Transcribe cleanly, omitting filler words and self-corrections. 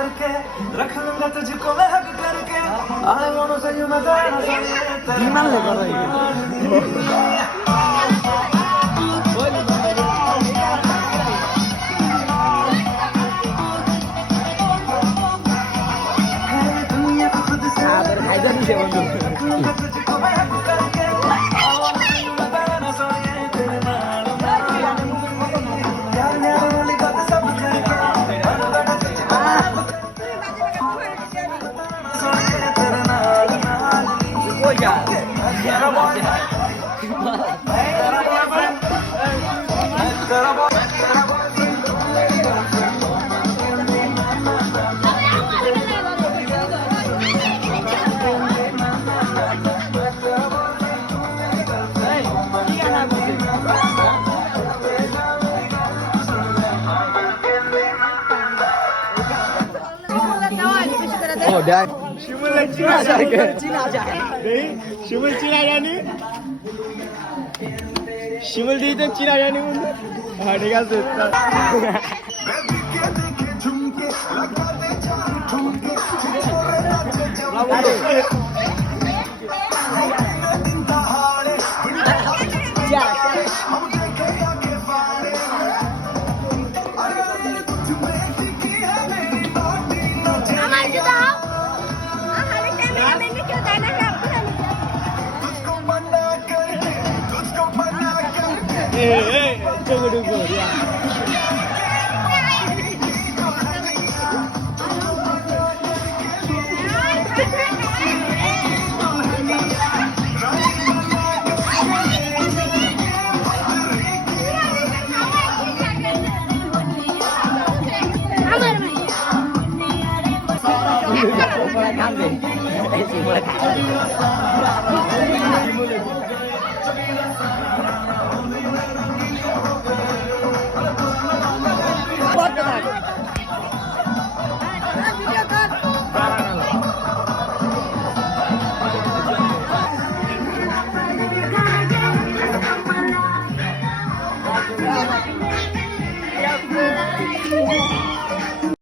करके रख लूंगा तुझको मैं हक करके I wanna say you मैं गाना सुनिए इमान ले कर रही Oh, dan Shimul Cina Shimul Cina yani Shimul diyecek Cina yani bunu. Hadi gel sen. Tunggu dulu ya.